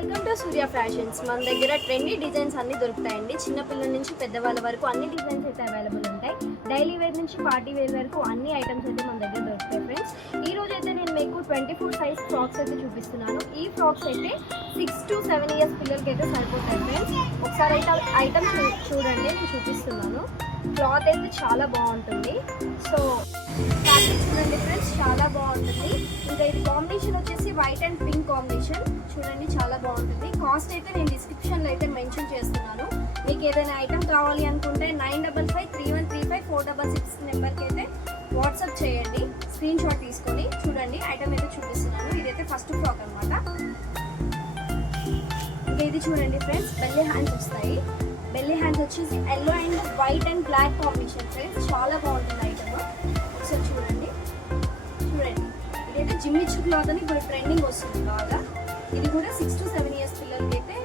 Welcome to Surya fashions. మన దగ్గర trendy designs అన్ని దొరుకుతాయండి. చిన్నపిల్లల నుంచి పెద్దవాళ్ళ వరకు అన్ని డిజైన్స్ అయితే అవైలబుల్ ఉంటాయి. డైలీ వేర్ నుంచి పార్టీ వేర్ వరకు అన్ని ఐటమ్స్ అయితే మన దగ్గర దొరుకుతాయి ఫ్రెండ్స్. ఈ రోజు అయితే నేను మీకు 24 సైజ్ ఫ్రాక్స్ అయితే చూపిస్తున్నాను. ఈ ఫ్రాక్స్ అయితే 6 to 7 ఇయర్స్ పిల్లలకి అయితే సరిపోతాయి ఫ్రెండ్స్. ఒకసారి అయితే ఐటమ్స్ చూడండి, నేను చూపిస్తున్నాను. క్లాత్ అయితే చాలా బాగుంటుంది. సో ఫ్యాబ్రిక్ చూడండి ఫ్రెండ్స్, చాలా బాగుంటుంది. ఇంకా ఇది కాంబినేషన్ వచ్చేసి వైట్ అండ్ పింక్ కాంబినేషన్. చూడండి చాలా బాగుంటుంది. కాస్ట్ అయితే నేను డిస్క్రిప్షన్లో అయితే మెన్షన్ చేస్తున్నాను. మీకు ఏదైనా ఐటమ్ కావాలి అనుకుంటే 9553135466 నెంబర్కి అయితే వాట్సాప్ చేయండి. స్క్రీన్ షాట్ తీసుకొని చూడండి. ఐటమ్ అయితే చూపిస్తున్నాను. ఇదైతే ఫస్ట్ ఫ్రాక్ అనమాట. ఇంకా ఇది చూడండి ఫ్రెండ్స్, బెల్లీ హ్యాండ్స్ వస్తాయి. బెల్లీ హ్యాండ్స్ వచ్చేసి yellow and white and black combination friends. చాలా బాగుంటుంది ఐటమ్. ఒకసారి చూడండి. ఇదైతే జిమ్మిచ్చు క్లాత్ అని ఇప్పుడు ట్రెండింగ్ వస్తుంది బాగా. ఇది కూడా 6 to 7 ఇయర్స్ పిల్లలకి అయితే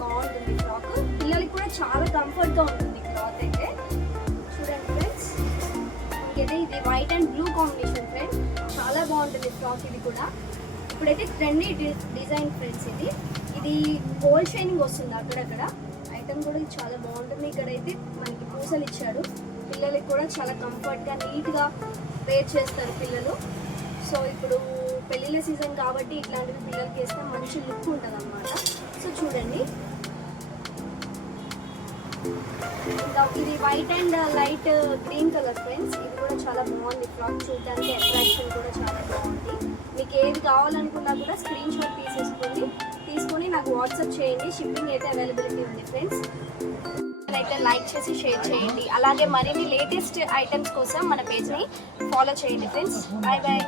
బాగుంటుంది ఫ్రాక్. పిల్లలకి కూడా చాలా కంఫర్ట్గా ఉంటుంది క్లాత్ అయితే. చూడండి ఫ్రెండ్స్, ఇంకైతే ఇది white and blue combination friends. చాలా బాగుంటుంది ఫ్రాక్. ఇది కూడా ఇప్పుడైతే ట్రెండీ డిజైన్ ఫ్రెండ్స్. ఇది గోల్డ్ షైనింగ్ వస్తుంది అక్కడక్కడ. ఐటమ్ కూడా చాలా బాగుంటుంది. ఇక్కడైతే మనకి పూసలు ఇచ్చాడు. పిల్లలకి కూడా చాలా కంఫర్ట్గా నీట్గా వేర్ చేస్తారు పిల్లలు. సో ఇప్పుడు పెళ్ళిళ్ళ సీజన్ కాబట్టి ఇట్లాంటివి పిల్లలకి వేస్తే మంచి లుక్ ఉంటుంది అన్నమాట. సో చూడండి, ఇంకా ఇది white and light green colour friends. ఇది కూడా చాలా బాగుంది ఫ్రాక్. చూడడానికి అట్రాక్షన్ కూడా చాలా బాగుంది. మీకు ఏది కావాలనుకున్నా కూడా స్క్రీన్ షాట్ తీసుకొని నాకు వాట్సాప్ చేయండి. షిప్పింగ్ అయితే అవైలబిలిటీ ఉంది ఫ్రెండ్స్. అయితే లైక్ చేసి షేర్ చేయండి. అలాగే మరిన్ని లేటెస్ట్ ఐటమ్స్ కోసం మన పేజ్ని ఫాలో చేయండి ఫ్రెండ్స్. Bye bye.